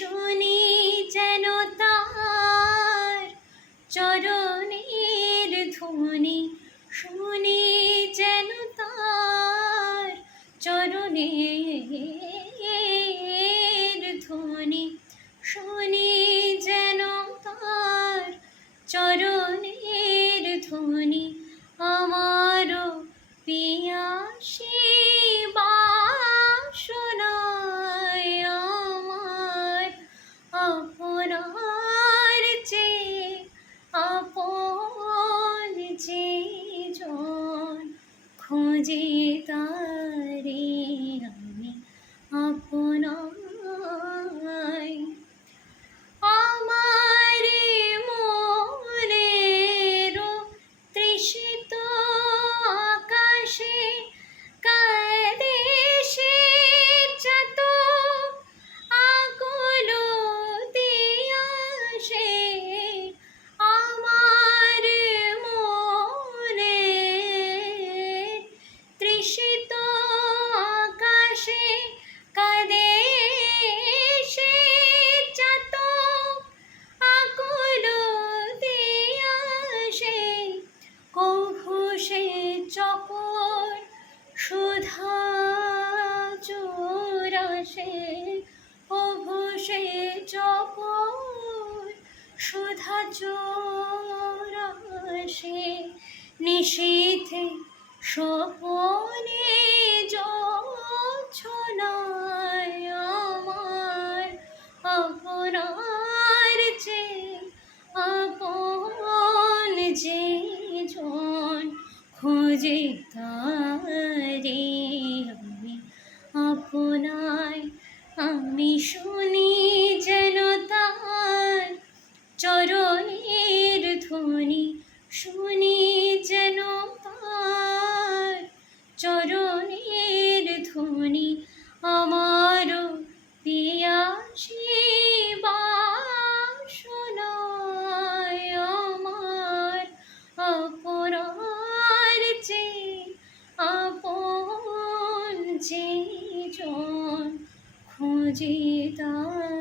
শুনি যেন তার চরণের ধ্বনি, শুনি যেন তার চরণের ধ্বনি, শুনি যেন তার চরণের ধ্বনি। আমারও পিয়াসী বাসনায় আমার আপনার চেয়ে আপন যে জন, খোঁজে তারে আমি আপনায়। আমার মনের তৃষিত আকাশে কাঁদে সে চাতক আকুল দিয়াশে। আমার মনের তৃষিত আকাশে কাঁদে সে চাতক আকুল দিয়াশে। কভু সে চকর সুধা চোরাশে, কভু সে চকর সুধা চোরাশে। নিশীথে স্বপনে জোছনায় আমার আপনার চেয়ে আপন যে জন, খোঁজে তারে আমি আপনায়। আমি শুনি যেন তার চরণের ধ্বনি, শুনি যেন তার চরণের ধ্বনি। আমারও পিয়াসী বাসনায় আমার আপনার চেয়ে আপন যে জন, খোঁজে তার।